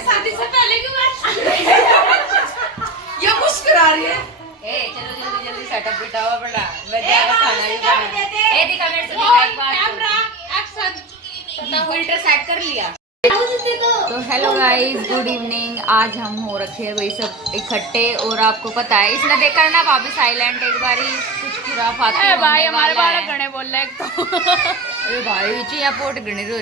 शादी से पहले की बात ये मुस्कुरा रही है। चलो जल्दी जल्दी सेटअप बिठाओ बड़ा, मैं जाकर खाना भी बनाना। दिखा मेरे से दिखा एक बार। Camera action. अपना फिल्टर सेट कर लिया। तो हेलो गाइस, गुड इवनिंग। आज हम हो रखे हैं वही सब इकट्ठे, और आपको पता है इसने देखकर ना भाभी साइलेंट एक बारी कुछ खुराफाती होने भाई हमारे वाला बालक है। गणे बोल रहे तो अरे भाई चिया पोट गणी रो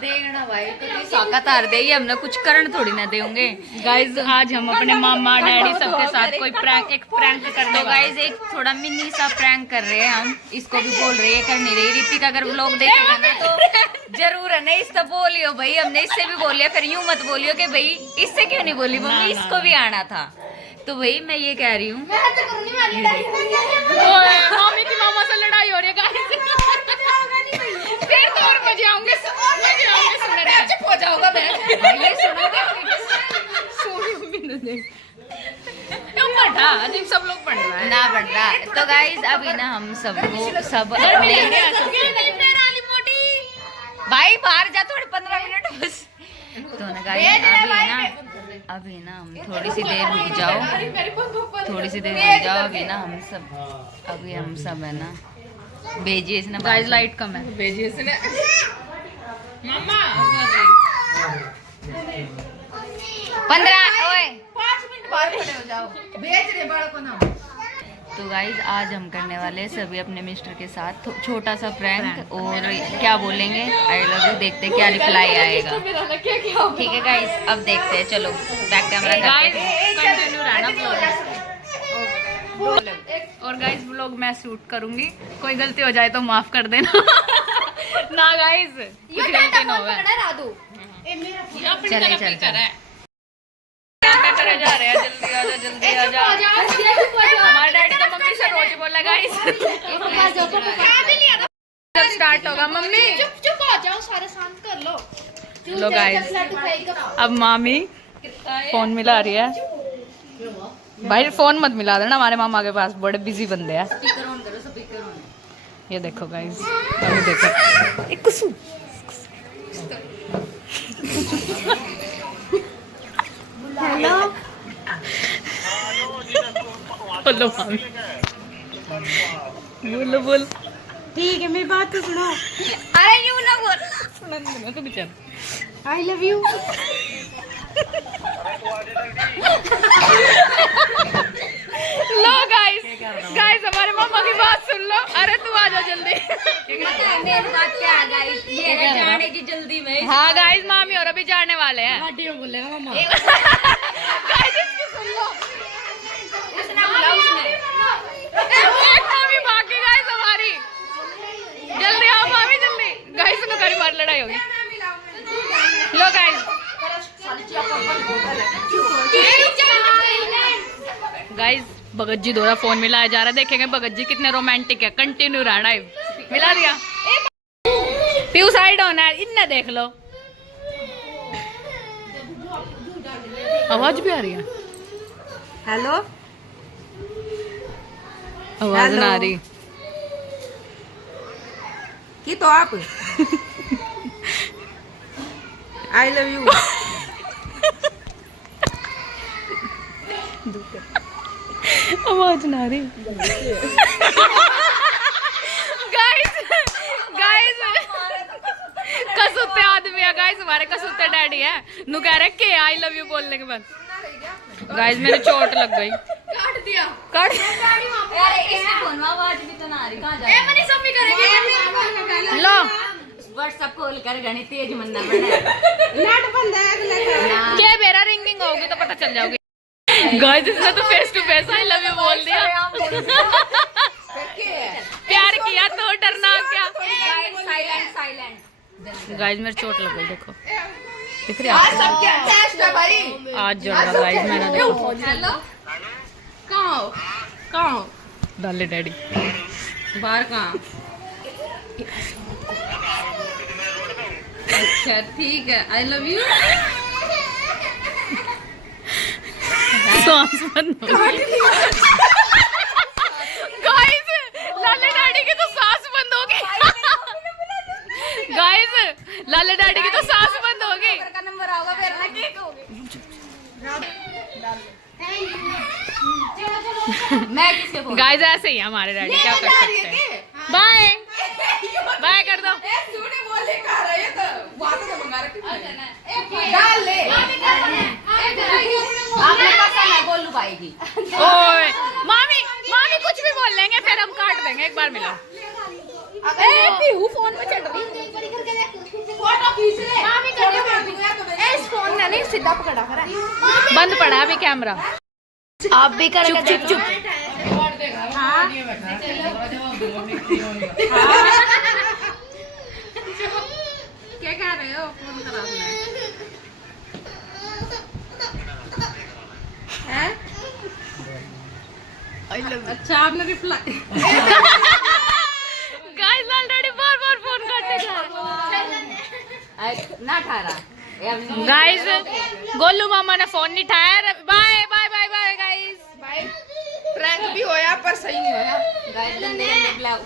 देखना भाई तो साका तार दे, ये हमने कुछ करण थोड़ी ना देंगे। गाइस आज हम अपने मामा डैडी सबके साथ कोई प्रैंक करने तो गाइस एक थोड़ा मिनी सा प्रैंक कर रहे हैं हम। इसको भी बोल रहे हैं, कर नहीं रही। ऋतिक अगर व्लॉग देखेगा ना तो जरूर है ना इससे बोलियो भाई, हमने इससे भी बोलिया, फिर यूं मत बोलियो कि भाई इससे क्यों नहीं बोली मम्मी, इसको भी आना था। तो भाई मैं ये कह रही हूँ मामी की मामा से लड़ाई हो रही है गाइस। फिर तो और मजे आऊंगे सुनने। चुप हो जाऊंगा मैं। ये सुनोगे अजीब सब लोग पढ़ रहा है ना बढ़ रहा है। तो गाइस अभी ना हम सबको सब भाई बाहर जा थोड़े 15 मिनट बस। तो ना गाइस अभी ना हम थोड़ी सी देर रुक जाओ, थोड़ी सी देर रुक जाओ। अभी हम सब है ना भेजिए इसने। गाइस लाइट कम है, भेजिए इसने। मामा 15 ओए 5 मिनट बाद खड़े हो जाओ, भेज रहे बड़ा को ना। तो गाइज आज हम करने वाले हैं सभी अपने मिस्टर के साथ छोटा सा प्रैंक, और क्या बोलेंगे आई लव यू, देखते हैं क्या रिप्लाई आएगा। ठीक है गाइज, अब देखते हैं। चलो बैक कैमरा कंटिन्यू रहना ब्लॉग। और गाइस ब्लॉग मैं शूट करूंगी, कोई गलती हो जाए तो माफ कर देना ना गाइस, कुछ गलती ना होवे। चले चल क्या करे जा रहे हैं, जल्दी आजा हमारे डैडी तो मम्मी से रोज बोला गाइस जब स्टार्ट होगा मम्मी चुप हो जाओ, सारे शांत कर लो। लो गाइस अब मामी फोन मिला रही है। भाई फोन मत मिला देना, हमारे मामा के पास बड़े बिजी बंदे हैं। स्पीकर ऑन करो, स्पीकर ऑन। ये देखो गाइस, अभी देखो एक कुसुम हेलो बोलो मामी, बोलो बोल। ठीक है, मेरी बात तो सुनो। अरे यूं ना बोल, सुना तो बेचारा। आई लव यू। लो गाइस हमारे मामा की बात सुन लो। अरे तू आ जा जल्दी। मेन बात क्या है गाइस, ये है जाने की जल्दी में। हाँ गाइस मामी और अभी जाने वाले हैं। गाड़ी में बोलेगा मामा। गाइस इसकी सुन लो। उसने बोला उसने। एक मामी भाग गई गाइस हमारी। जल्दी आओ मामी जल्दी। गाइस उनको करी बार लड़ाई होगी। लो गाइस गाइस भगत जी द्वारा फोन मिलाया जा रहा है, देखेंगे भगत जी कितने रोमांटिक है। कंटिन्यू रहना है। मिला दिया। पीयू साइड होना है, इन्हें देख लो। आवाज भी आ रही है। हेलो आवाज ना आ रही की तो आप आई लव यू। आवाज ना आ रही। गाइस कसुते आदमी है गाइस, हमारे कसुते डैडी है। नु कह रहे के आई लव यू बोलने के बाद गाइस मेरे चोट लग गई। काट दिया काट। अरे इसके फोन में आवाज भी तो ना आ रही, कहां जा रही? मनी सब भी करेंगे। लो व्हाट्सएप खोल कर घनी तेज मन्ना बना। नेट बंद है। के मेरा रिंगिंग होगी तो पता चल जाओगे। गाइस इसने तो face to face I love you बोल दिया। प्यार किया तो डरना क्या। Silent silent. गाइस मेरे चोट लग गई, देखो दिख रही है आपको? सब क्या टेस्ट है भाई। आज जड़ रहा गाइस मेरा, देखो हेलो कहाँ हो? डाले डैडी बाहर कहाँ? अच्छा ठीक है, आई लव यू। सांस बंद हो गई। गाइस लाले डैडी की तो सांस बंद हो गई। गाइस लाले डैडी की तो सांस बंद हो गई। का नंबर आओगा फिर लगी। है किसके फोन? गाइस ऐसे ही है हमारे डैडी, क्या कर सकते हैं। बाय बाय कर दो। तूने बोले कह रहा है तो बात तो मंगा रखी डाल ले आपने पसंद है गोलू भाई की। ओए मामी मामी कुछ भी बोल लेंगे फिर हम काट देंगे। एक बार मिला ए पीहू फोन में चढ़ रही फोटो खींच ले मामी कर इस फोन ने नहीं सीधा पकड़ा करा। बंद पड़ा है अभी कैमरा। आप भी कर चुप चुप चुप। क्या कह रहे हो फोन करा दे अच्छा आपने रिप्लाई गाइस ऑलरेडी बार फोन करते जा ना ठहरा गाइस गोलू मामा ने फोन नहीं उठाया। Bye bye bye bye guys. Prank भी होया पर सही नहीं होया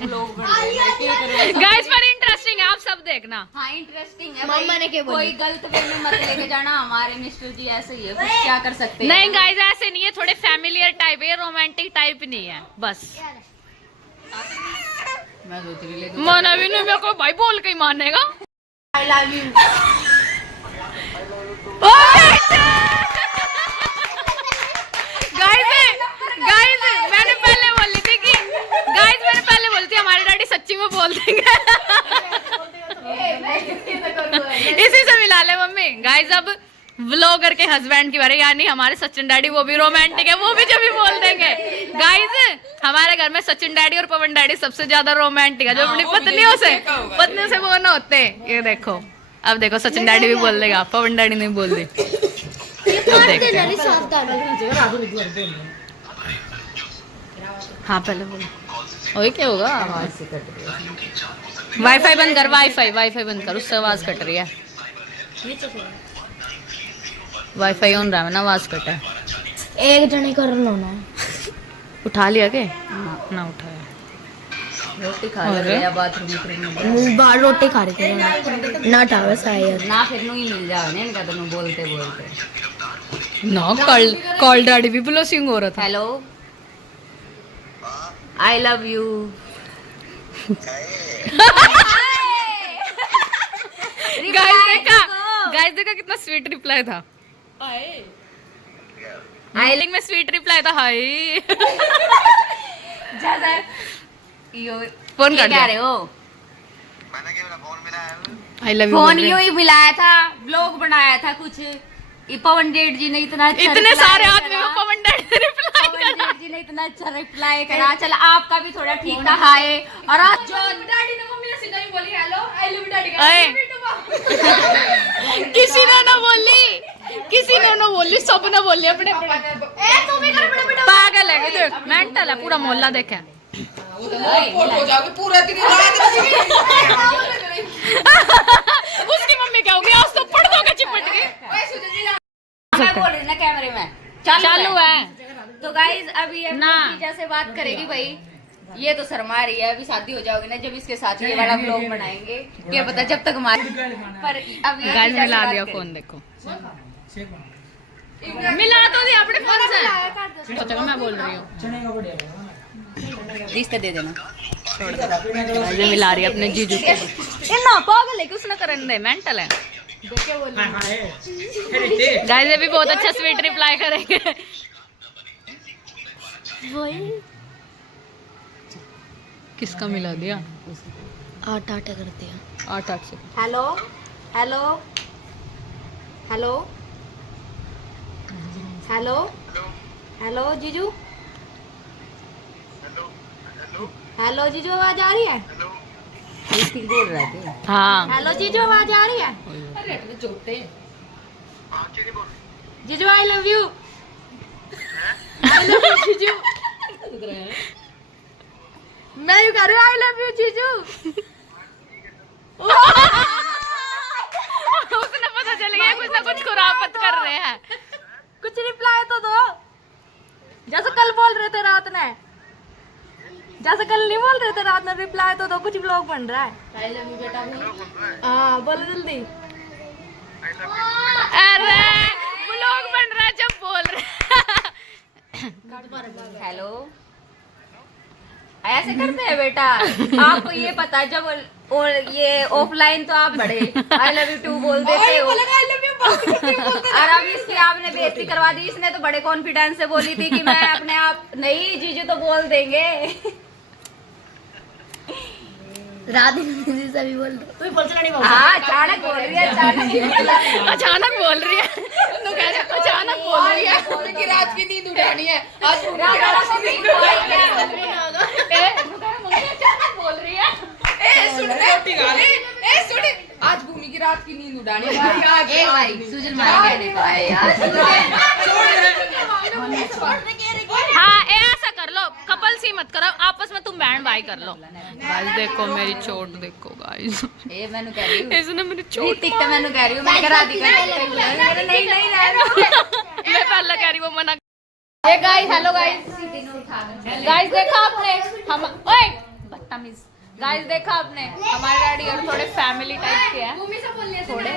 लोग बन रहे हैं। गाइस पर इंटरेस्टिंग है, आप सब देखना। हाँ इंटरेस्टिंग है भाई। कोई गलत वे में मत लेके जाना। हमारे मिस्टर जी ऐसे ही है, कुछ क्या कर सकते हैं। नहीं गाइस ऐसे नहीं है, थोड़े फैमिलियर टाइप है, रोमांटिक टाइप नहीं है बस। मैं सोच रही माना भी नहीं, मेरे को भाई बोल के ही मानेगा। आई लव यू। गाइस मैंने पहले बोली थी कि हमारे डैडी सच्ची में बोल देंगे। इसी से मिला ले मम्मी। गाइस अब व्लॉगर के हस्बैंड की बारी, यानी हमारे सचिन डैडी, वो भी रोमांटिक है, वो भी जब भी बोल देंगे। गाइस हमारे घर में सचिन डैडी और पवन डैडी सबसे ज्यादा रोमांटिक है, जो अपनी पत्नियों से वो ना होते। ये देखो अब देखो सचिन डैडी भी बोल देगा, पवन डैडी नहीं बोल दी। अब देखते हैं। हाँ पहले बोलो। ओए क्या होगा? आवाज से कट रही है। वाईफाई बंद कर, वाईफाई बंद कर, उससे आवाज कट रही है। वाईफाई ऑन रहा है ना, आवाज कट है। एक जने कर लो ना। उठा लिया के ना उठाया। रोटी खा रहे हैं बाथरूम में। बाहर रोटी खा रहे थे ना टावे शायद ना फिर नु ही मिल जाओ ने इनका तो नु बोलते बोलते ना। कॉल डैडी भी ब्लशिंग हो रहा था। Hello I love you. Guys देखा कितना स्वीट रिप्लाई था। आईलिंग में स्वीट रिप्लाई था। हाय यो फोन कर क्या रहे हो? आई लव यू। फोन यूं ही मिलाया था, ब्लॉग बनाया था कुछ। ये पवन डेड जी ने इतना अच्छा इतने reply सारे करा। आदमी को पवन डैडी ने रिप्लाई पवन करा। डेड जी ने इतना अच्छा रिप्लाई करा। चल आपका भी थोड़ा ठीक था। हाय और आज जो डैडी ने मम्मी ने सीधा ही बोली hello I love you daddy अरे किसी ने ना बोली, सब ने बोली अपने तू भी कर बड़े बेटा पागल है। देख मेंटल है, पूरा मोहल्ला देखा। हो जाओगे पूरा दिन रात। उसकी मम्मी क्या होगी, आज तो पर्दों के चिपट गए। मैं बोल रही ना कैमरे में चालू है तो गाइज अभी ये ना। जैसे बात करेगी भाई, ये तो शर्मा रही है। अभी शादी हो जाओगी ना, जब इसके साथ ये वाला ब्लॉग बनाएंगे, क्या पता जब तक हमारे पर अब ये गाइस जैसे मिला बात दिया करें। फोन, देखो मिला तो दिया अपने फोन से। सोचा मैं बोल रही हूँ। रिश्ता दे देना। ये मिला रही है अपने जीजू को। ये ना पागल है कि उसने करने दे, मेंटल है। गाइस ये भी बहुत अच्छा स्वीट रिप्लाई करेंगे। किसका मिला दिया? आठ करते हैं। 8 से। Hello hello hello hello hello जीजू। हेलो जीजू आवाज आ रही है? बोल रहा थे। हाँ हेलो जीजू आवाज आ रही है? जीजू आई लव यू। जीजू मैं यू कर रही हूँ आई लव यू जीजू। उसने पता चल गया कुछ ना कुछ खुराफत कर रहे हैं। कुछ रिप्लाई तो दो, जैसे कल बोल रहे थे रात में। जैसे कल नहीं बोल रहे थे रात में, रिप्लाई तो दो। कुछ ब्लॉग बन रहा है। आई लव यू बेटा बोल। हाँ बोलो जल्दी। अरे व्लॉग बन रहा है जब बोल रहे। हेलो ऐसे करते हैं बेटा। आपको ये पता है जब और ये ऑफलाइन तो आप बड़े आई लव यू टू बोल देते हो, और अब इसकी आपने बेइज्जती करवा दी। इसने तो बड़े कॉन्फिडेंस से बोली थी कि मैं अपने आप नहीं, जीजू तो बोल देंगे। रात दीदी से भी बोल दो। हाँ अचानक बोल रही है, अचानक अचानक बोल रही है तो कह रहे अचानक बोल रही है बोल कि रात की नींद उठानी है आज अचानक बोल रही है। सुन आज भूमि की रात की नींद उड़ानी है भाई। आज एक भाई सुजल मारेंगे हाँ ऐसा कर लो, कपल सी मत करो, आपस में तुम बहन भाई कर लो। गाइस देखो मेरी चोट देखो गाइस, ए मैंने कह रही हूँ इसने मेरी चोट ऋतिक का मैंने कह रही हूँ, मैं करा दी नहीं नहीं मैं पहले कह रही हूँ मना। ये गाइस हेलो गाइस देखा आपने हम ओए बदतमीज। गाइस देखा आपने हमारे डैडी और थोड़े फैमिली टाइप के हैं, थोड़े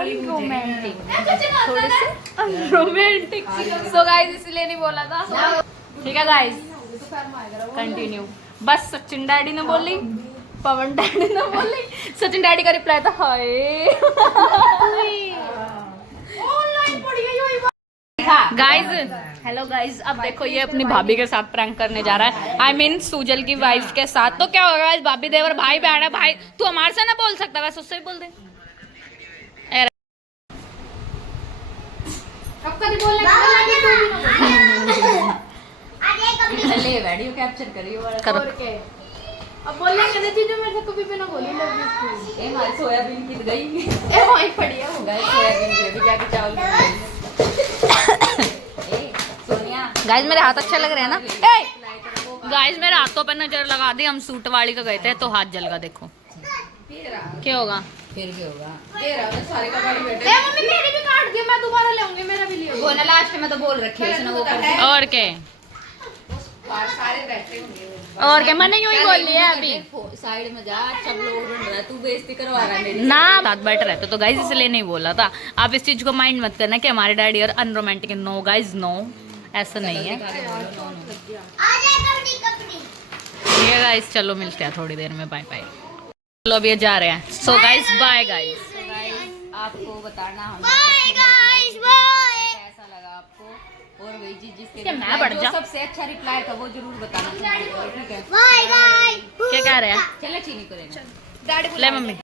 अनरोमांटिक, थोड़े से अनरोमांटिक। सो गाइस इसलिए नहीं बोला था। ठीक है गाइस कंटिन्यू। बस सचिन डैडी ने बोली, पवन डैडी ने बोली, सचिन डैडी का रिप्लाई था हाय। गाइस हेलो गाइस, अब देखो ये अपनी भाभी के साथ प्रैंक करने जा रहा है, आई मीन सुजल की वाइफ के साथ। तो क्या होगा गाइस, भाभी देवर भाई बहन है, भाई तू हमारे से ना बोल सकता, वैसे उससे भी बोल दे। ले वीडियो कैप्चर करियो करो। अब बोलने के लिए चीजें मेरे से कभी भी ना बोली लव यू। ए हमारी सोयाबीन की गई ए वहीं पड़ी है वो। गाइस सोयाबीन की अभी जाके चावल ए सोनिया गाइस मेरे हाथ अच्छे लग रहे हैं ना। ए गाइस मेरे हाथों पर नजर लगा दी, हम सूट वाली का गए थे तो हाथ जल गया। देखो क्या होगा, फिर भी होगा। तेरा में सारे कबाड़ी बैठे ए मम्मी मेरी भी काट दी, मैं दोबारा ले आऊंगी, मेरा भी लियो। वो ना लास्ट में तो बोल रखी है उसने वो कर दिया। और क्या सारे बैठे होंगे और क्या, मैंने यूं ही बोल लिया अभी। साइड में जा, सब लोग ढूंढ रहा है, तू बेइज्जती करवा रहा है मेरी। ना साथ बैठ रहे थे तो गाइस इसलिए नहीं बोला था। आप इस चीज को माइंड मत करना कि हमारे डैडी और अनरोमांटिक। नो गाइस नो, ऐसा नहीं है। ये गाइस चलो मिलते हैं थोड़ी देर में, बाय बाय। चलो अभी जा रहे हैं। So guys bye guys. आपको बताना हम कैसा लगा आपको, और वही चीज जिसके क्या मैं बढ़ जो जा? सबसे अच्छा रिप्लाई था वो जरूर बताना। ठीक है क्या कह रहे हैं? चलो चीनी को लेना। ले मम्मी।